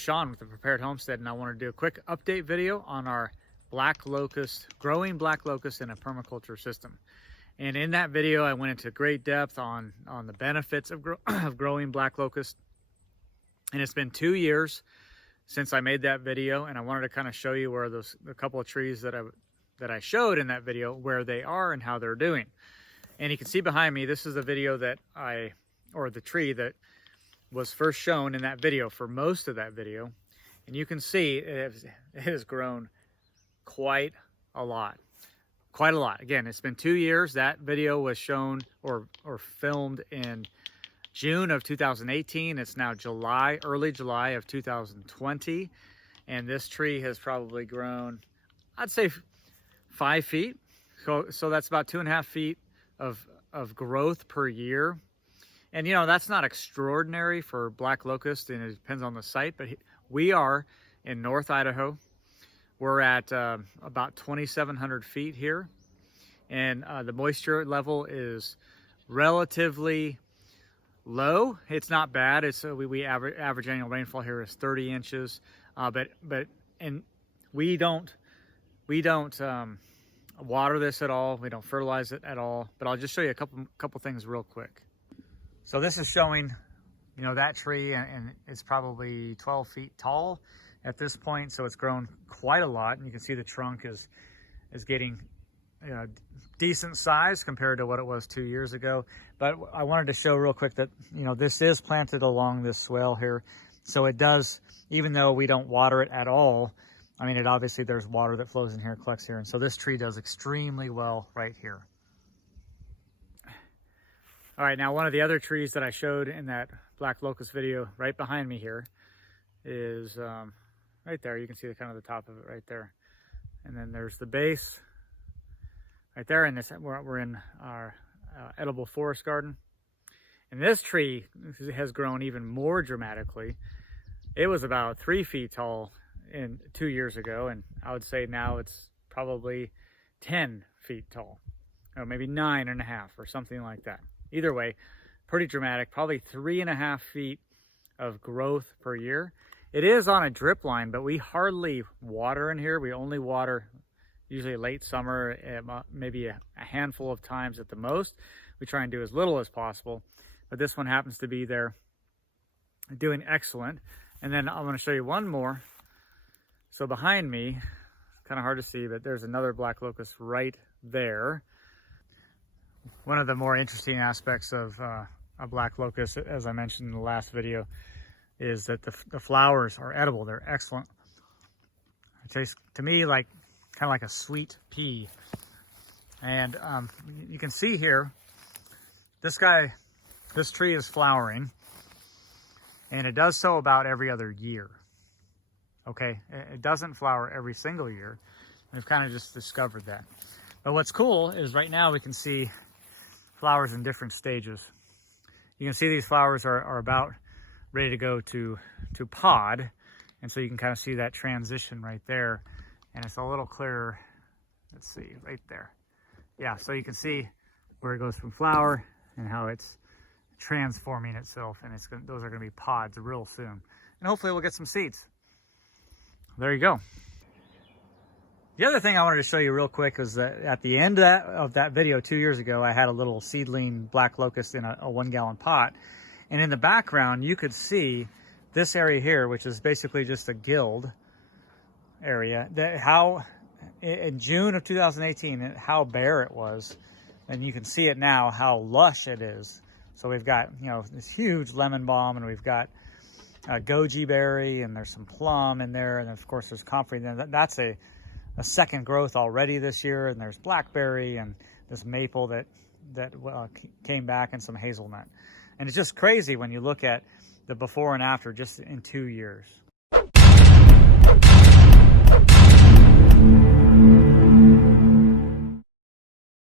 Sean with the Prepared Homestead, and I want to do a quick update video on our black locust, growing black locust in a permaculture system. And in that video, I went into great depth on the benefits of growing black locust. And it's been 2 years since I made that video, and I wanted to kind of show you where a couple of trees that I showed in that video, where they are and how they're doing. And you can see behind me, this is the video the tree that was first shown in that video for most of that video. And you can see it has grown quite a lot. Quite a lot. Again, it's been 2 years. That video was shown or filmed in June of 2018. It's now early July of 2020. And this tree has probably grown, I'd say 5 feet. So that's about 2.5 feet of growth per year. And you know, that's not extraordinary for black locust, and it depends on the site, but we are in North Idaho. We're at about 2,700 feet here, and the moisture level is relatively low. It's not bad. It's average annual rainfall here is 30 inches, but we don't water this at all. We don't fertilize it at all. But I'll just show you a couple things real quick. So this is showing, you know, that tree, and it's probably 12 feet tall at this point. So it's grown quite a lot, and you can see the trunk is getting, you know, decent size compared to what it was 2 years ago. But I wanted to show real quick that, you know, this is planted along this swale here. So it does, even though we don't water it at all, I mean, obviously there's water that flows in here, collects here. And so this tree does extremely well right here. All right, now one of the other trees that I showed in that black locust video right behind me here is right there. You can see the top of it right there. And then there's the base right there. And we're in our edible forest garden. And this tree has grown even more dramatically. It was about 3 feet tall 2 years ago, and I would say now it's probably 10 feet tall, or maybe 9.5 or something like that. Either way, pretty dramatic, probably 3.5 feet of growth per year. It is on a drip line, but we hardly water in here. We only water usually late summer, maybe a handful of times at the most. We try and do as little as possible, but this one happens to be there doing excellent. And then I'm going to show you one more. So behind me, kind of hard to see, but there's another black locust right there. One of the more interesting aspects of a black locust, as I mentioned in the last video, is that the flowers are edible. They're excellent. It tastes to me like kind of like a sweet pea. And you can see here, this tree is flowering, and it does so about every other year. Okay, it doesn't flower every single year. We've kind of just discovered that. But what's cool is right now we can see flowers in different stages. You can see these flowers are about ready to go to pod. And so you can kind of see that transition right there. And it's a little clearer. Let's see, right there. Yeah, so you can see where it goes from flower and how it's transforming itself. And those are going to be pods real soon. And hopefully we'll get some seeds. There you go. The other thing I wanted to show you real quick is that at the end of that video 2 years ago, I had a little seedling black locust in a 1-gallon pot. And in the background, you could see this area here, which is basically just a guild area, how in June of 2018, how bare it was. And you can see it now, how lush it is. So we've got, you know, this huge lemon balm, and we've got goji berry, and there's some plum in there, and of course there's comfrey. That's a second growth already this year, and there's blackberry and this maple that came back, and some hazelnut. And it's just crazy when you look at the before and after just in 2 years.